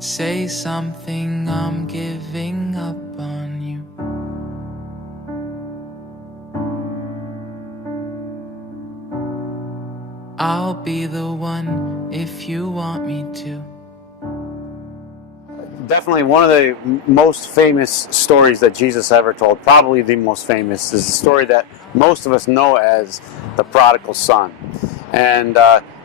Say something, I'm giving up on you. I'll be the one if you want me to. Definitely one of the most famous stories that Jesus ever told, probably the most famous, is the story that most of us know as the Prodigal Son. And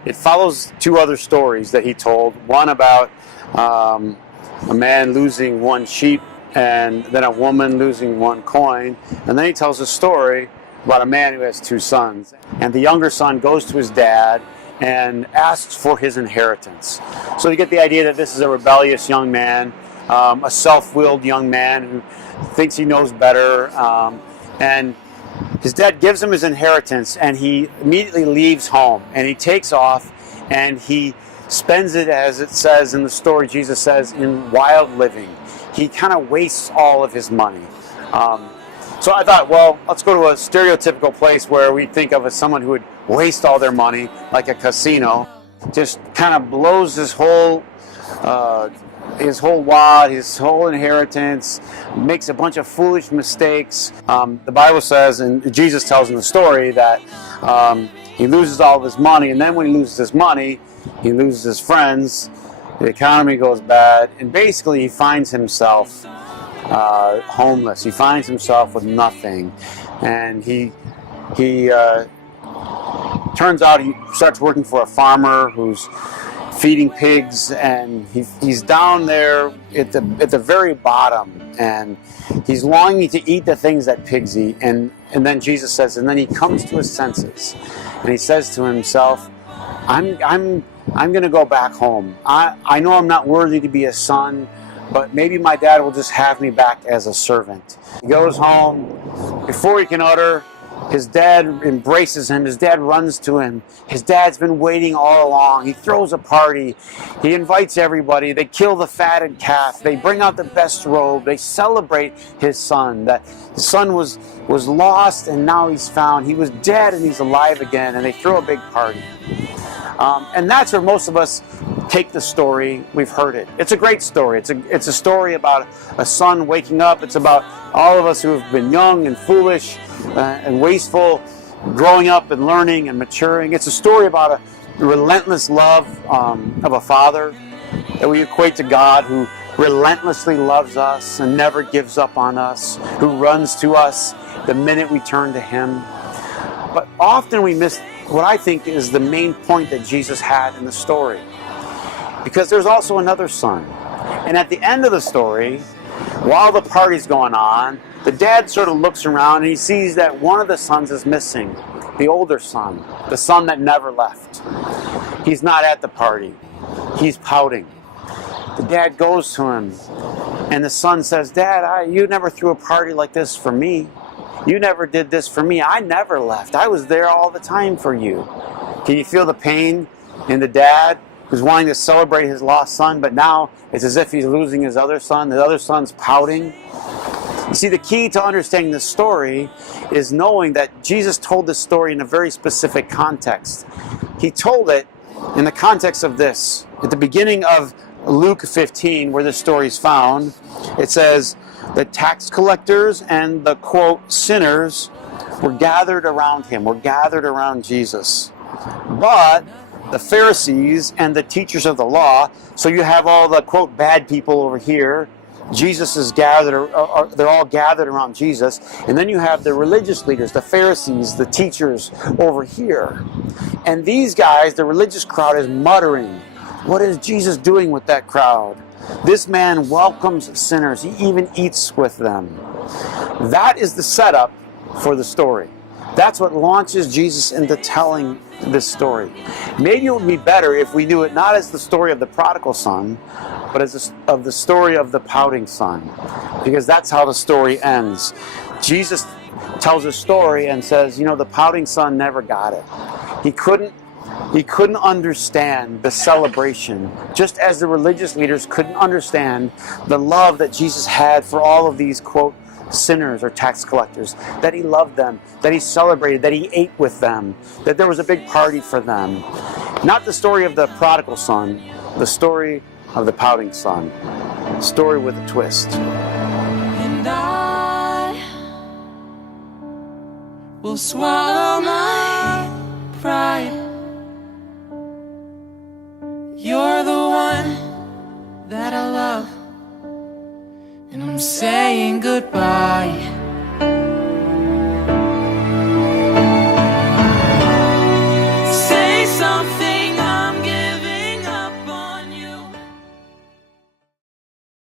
it follows two other stories that he told. One about a man losing one sheep, and then a woman losing one coin. And then he tells a story about a man who has two sons. And the younger son goes to his dad and asks for his inheritance. So you get the idea that this is a rebellious young man, a self-willed young man who thinks he knows better. And his dad gives him his inheritance, and he immediately leaves home. And he takes off, and he spends it, as it says in the story, Jesus says, in wild living. He kind of wastes all of his money. So I thought, well, let's go to a stereotypical place where we think of as someone who would waste all their money, like a casino, just kind of blows his whole wad, his whole inheritance, makes a bunch of foolish mistakes. The Bible says, and Jesus tells in the story, that he loses all of his money, and then when he loses his money, he loses his friends, the economy goes bad, and basically he finds himself homeless. He finds himself with nothing, and he turns out he starts working for a farmer who's feeding pigs, and he's down there at the very bottom, and he's longing to eat the things that pigs eat. And then Jesus says, and then he comes to his senses, and he says to himself, I'm going to go back home. I know I'm not worthy to be a son, but maybe my dad will just have me back as a servant. He goes home. Before he can utter, his dad embraces him. His dad runs to him. His dad's been waiting all along. He throws a party. He invites everybody. They kill the fatted calf. They bring out the best robe. They celebrate his son. That the son was lost, and now he's found. He was dead and he's alive again, and they throw a big party. And that's where most of us take the story. We've heard it. It's a great story. It's a story about a son waking up. It's about all of us who have been young and foolish and wasteful, growing up and learning and maturing. It's a story about a relentless love of a father that we equate to God, who relentlessly loves us and never gives up on us, who runs to us the minute we turn to him. But often we miss what I think is the main point that Jesus had in the story. Because there's also another son. And at the end of the story, while the party's going on, the dad sort of looks around and he sees that one of the sons is missing. The older son. The son that never left. He's not at the party. He's pouting. The dad goes to him, and the son says, Dad, you never threw a party like this for me. You never did this for me. I never left. I was there all the time for you. Can you feel the pain in the dad who's wanting to celebrate his lost son, but now it's as if he's losing his other son. The other son's pouting. You see, the key to understanding this story is knowing that Jesus told this story in a very specific context. He told it in the context of this. At the beginning of Luke 15, where this story is found, it says, the tax collectors and the, quote, sinners were gathered around him, were gathered around Jesus. But the Pharisees and the teachers of the law, so you have all the, quote, bad people over here. Jesus is gathered, they're all gathered around Jesus. And then you have the religious leaders, the Pharisees, the teachers over here. And these guys, the religious crowd, is muttering, what is Jesus doing with that crowd? This man welcomes sinners. He even eats with them. That is the setup for the story. That's what launches Jesus into telling this story. Maybe it would be better if we knew it not as the story of the prodigal son, but as of the story of the pouting son. Because that's how the story ends. Jesus tells a story and says, the pouting son never got it. He couldn't understand the celebration, just as the religious leaders couldn't understand the love that Jesus had for all of these, quote, sinners or tax collectors, that he loved them, that he celebrated, that he ate with them, that there was a big party for them. Not the story of the prodigal son, the story of the pouting son. Story with a twist. And I will swallow my pride. You're the one that I love, and I'm saying goodbye.